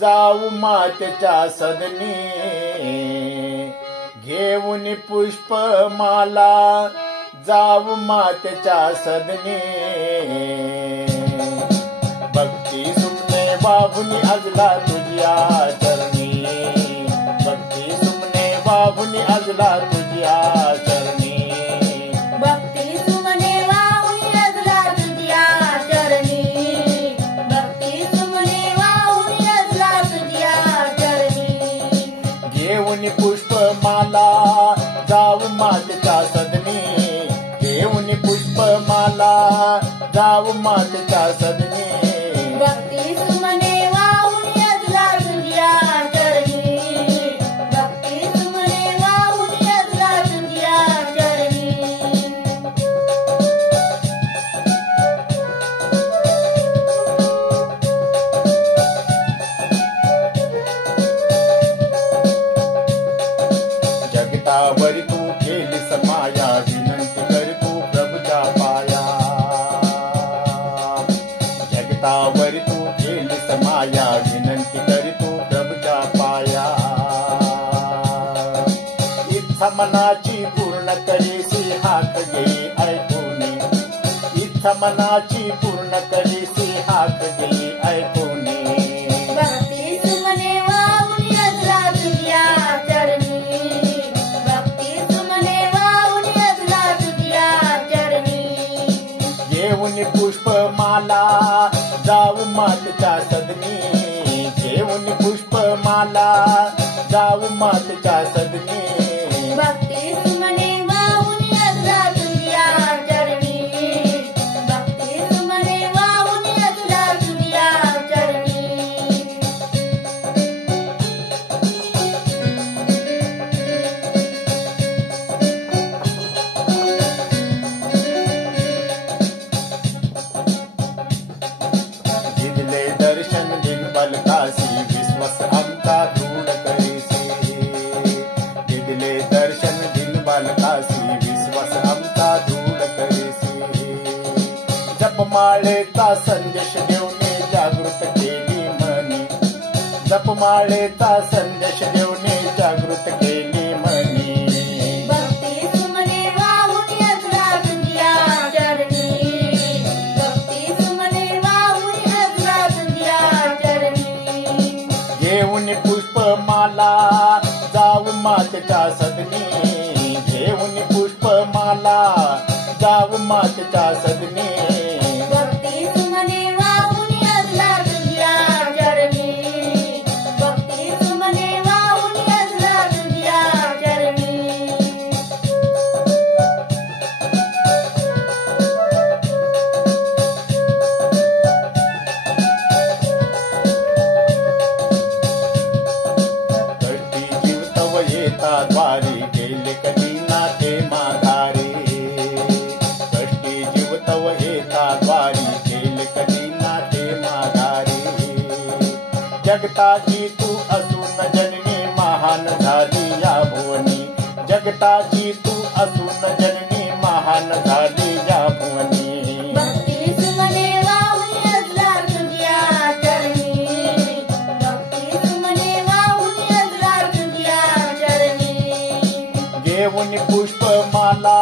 जाऊ मातेच्या सदनी, घेऊन पुष्पमाला जाऊ मातेच्या सदनी। भक्ती सुमने वाहुनी अजला तुझ्या चरणी, भक्ती सुमने वाहुनी अजला तुझ्या चरणी। भक्ती सुमने वाहुनी अजला तुझ्या चरणी, भक्ती सुमने वाहुनी अजला तुझ्या चरणी। घेऊन पुष्पमाला जाऊ मातेच्या सदनी, घेऊन पुष्पमाला जाऊ मातेच्या सदनी। भक्ती सुमने वाहुनी अजला तुझ्या चरणी, भक्ती सुमने वाहुनी अजला तुझ्या चरणी। जगतावरी तू केलीस माया, विनंती कर तू प्रभुच्या पाया। जगतावरी तू केलीस माया, विनंती कर तू प्रभुच्या पाया। इच्छा मनाची पूर्ण करीसी हाक घेई ऐकून, इच्छा मनाची पूर्ण करीसी हाक घेई ऐकून। भक्ती सुमने वाहुनी अजला तुझ्या चरणी, भक्ती सुमने वाहुनी अजला तुझ्या चरणी। घेऊन पुष्पमाला जाऊ मातेच्या सदनी, घेऊन पुष्पमाला जाऊ मातेच्या सदनी। भक्ती सुमने वाहुनी अजला तुझ्या चरणी, भक्ती सुमने वाहुनी अजला तुझ्या चरणी। दिले दर्शन बिनबलकासी, विश्वास आमचा दृढ करीसी। दिले दर्शन बिनबलकासी, विश्वास आमचा दृढ करीसी। जपमाळेचा संदेश देऊने जागृत केली मनी, जपमाळेचा संदेश देऊने जागृत केली मनी। भक्ती सुमने वाहुनी अजला तुझ्या चरणी, भक्ती सुमने वाहुनी अजला तुझ्या चरणी। घेऊन पुष्पमाला जाऊ मातेच्या सदनी, घेऊन पुष्पमाला जाऊ मातेच्या सदनी। भक्ती सुमने वाहुनी अजला तुझ्या चरणी, भक्ती सुमने वाहुनी अजला तुझ्या चरणी। कष्टी जीव तव येता द्वारी, गेले कधी नाते माघारी। कष्टी जीव तव येता द्वारी, गेले कधी नाते माघारी। जगताची तू असून जननी महान झाली या भुवनी, जगताची तू असून जननी महान झाली या भुवनी। भक्ती सुमने वाहुनी अजला तुझ्या चरणी, भक्ती सुमने वाहुनी अजला तुझ्या चरणी। घेऊन पुष्पमाला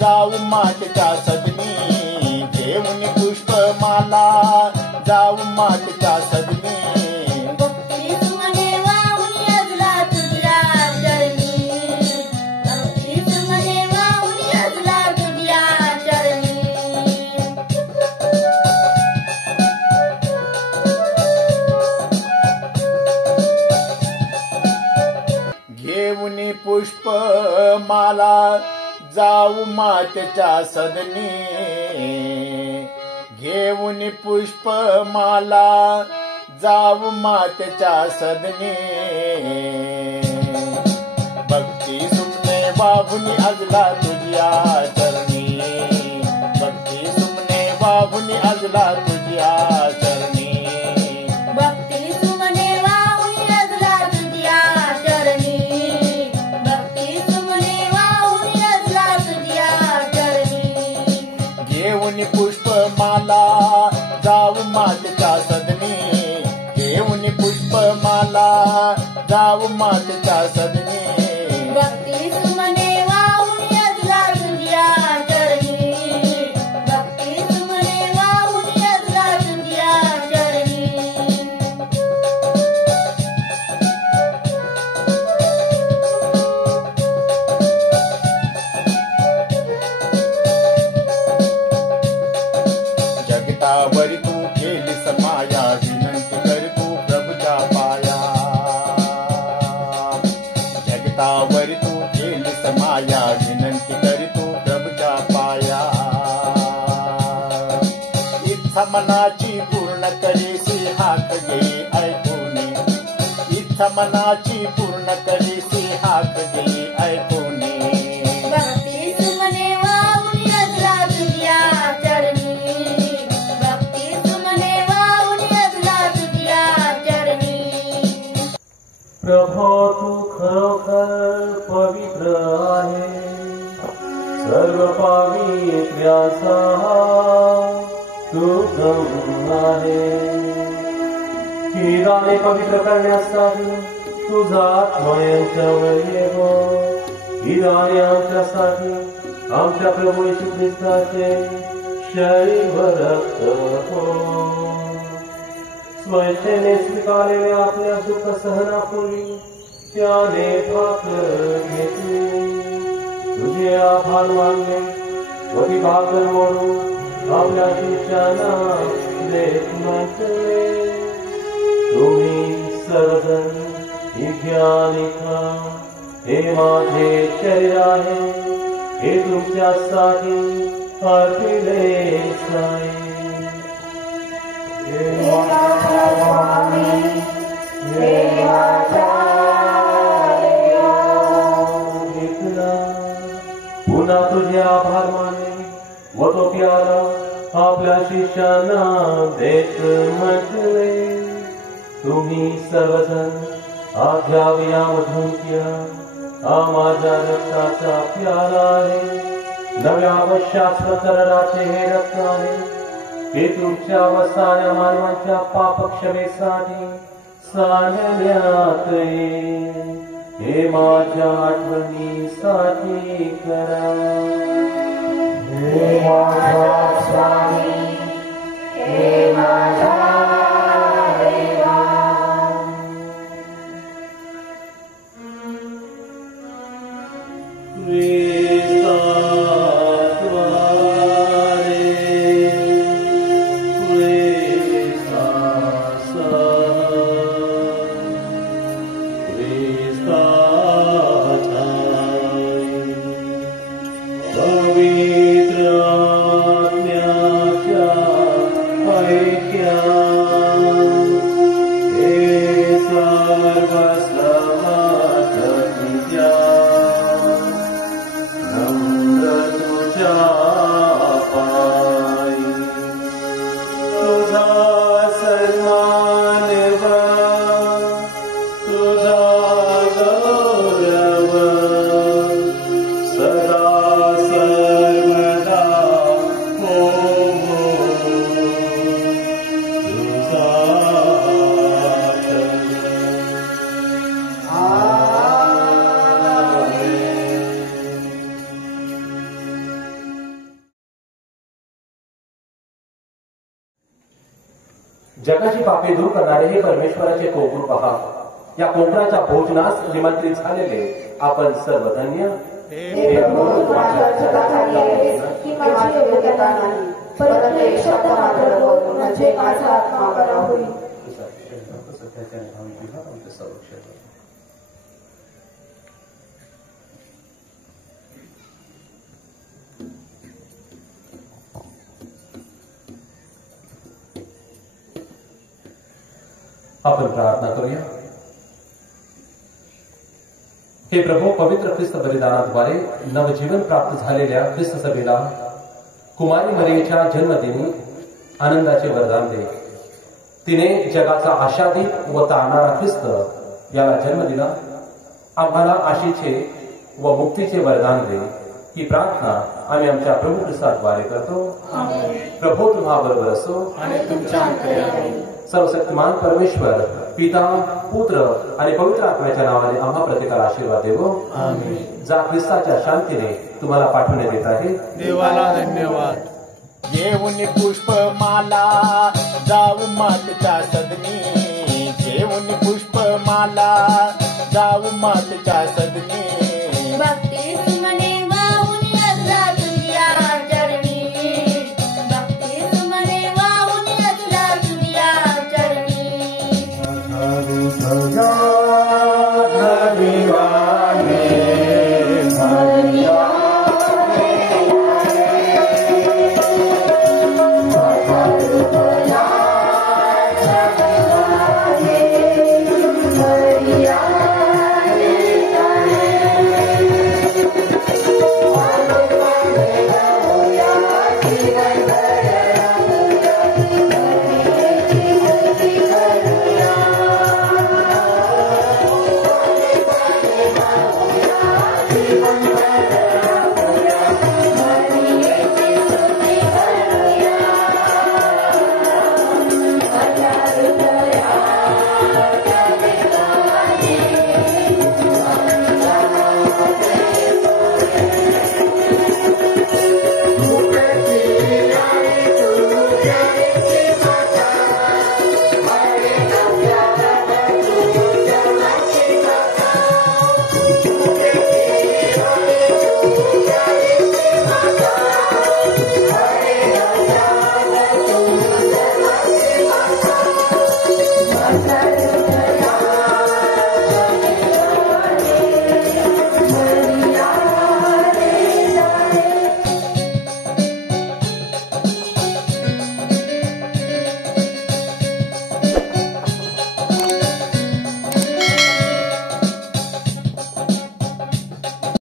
जाऊ मातेच्या सदनी, घेऊन पुष्पमाला जाऊ मातेच्या सदनी। भक्ती सुमने वाहुनी अजला तुझ्या चरणी, भक्ती सुमने वाहुनी अजला तुझ्या चरणी। घेऊन पुष्पमाला जाऊ मातेच्या सदनी, घेऊन पुष्पमाला जाऊ मातेच्या सदनी। भक्ती सुमने वाहुनी अजला तुझ्या चरणी, भक्ती सुमने वाहुनी अजला तुझ्या चरणी। भक्ती सुमने वाहुनी अजला तुझ्या चरणी, भक्ती सुमने वाहुनी अजला तुझ्या चरणी। घेऊन पुष्पमाला जाऊ मातेच्या सदनी, घेऊन पुष्प जाऊ मातेच्या सदनी भक्ती सुमने वाहून यजला तुझ्या चरणी भक्ती सुमने वाहून यजला तुझ्या चरणी जगतावरी तू केलीस माया विनंती कर तू प्रभूच्या पाया जगतावरी तू केलीस माया विनंती कर तू प्रभूच्या पाया इच्छा मनाची पूर्ण करीसी हात घे ऐकून इच्छा मनाची पूर्ण करीसी हात घे ऐकून भक्ती सुमने वाहून यजला तुझ्या चरणी भक्ती सुमने वाहून यजला तुझ्या चरणी प्रभो तू खरोखर पवित्र आहे सर्व पावित्र्याचा तू ब्रह्म आहे ही दाने पवित्र करण्यासाठी तुझा आत्मा यांच्यावर येवो ही दाने आमच्यासाठी आमच्या प्रभू येशू ख्रिस्ताचे शरीर व रक्त हो स्वेच्छेने स्वीकारलेले आपल्या दुःख सहनापूर्वी त्याने भाकर घेतली तुझे आभार मानले व ती भाकर मोडून आपल्या शिष्यांना देत म्हटले तुम्ही सर्वजण ही घ्यानी खा हे माझे शरीर आहे हे तुमच्यासाठी अर्पिले जाईल पुन्हा तुझे आभार मानले व तो प्याला आपल्या शिष्यांना देत म्हटले तुम्ही सर्वजण आघ्यावे यामधून प्या हा माझ्या रक्ताचा प्याला आहे नव्या व शाश्वत कराराचे हे रक्त आहे हे तुमच्या व साऱ्या मानवांच्या पापक्षमेसाठी सांगण्यात येईल हे माझ्या आठवणीसाठी करा हे माझ्या स्वामी हे माझ्या देवा जगाची पापे दूर करणारे हे परमेश्वराचे कोकण पहा या कोकणाच्या भोजनास निमंत्रित झालेले आपण सर्व धन्य परंतु एक शब्द मात्र बोल म्हणजे माझा आत्मा बरा होईल आपण प्रार्थना करूया हे प्रभू पवित्र ख्रिस्त बलिदानाद्वारे नवजीवन प्राप्त झालेल्या ख्रिस्त सभेला कुमारी मरियेच्या जन्मदिनी आनंदाचे वरदान दे तिने जगाचा आशादीप व तारणारा ख्रिस्त याला जन्म दिला आम्हाला आशेचे व मुक्तीचे वरदान दे ही प्रार्थना आम्ही आमच्या प्रभू ख्रिस्ताद्वारे करतो प्रभू तुम्हा बरोबर असो आणि तुमच्या अंतर्यामी सर्वशक्तिमान परमेश्वर पिता पुत्र आणि पवित्र आत्म्याच्या नावाने आम्हा प्रत्येकाला आशीर्वाद देवो. जा ख्रिस्ताच्या शांतीने तुम्हाला पाठवण्यात येत आहे. देवाला धन्यवाद. येऊन पुष्पमाला जाऊ मातेच्या सदनी, घेऊन पुष्पमाला जाऊ मातेच्या सदनी. भक्ती सुमने वाहून असला तुझ्या चरणी, भक्ती सुमने वाहून असला तुझ्या चरणी. Hare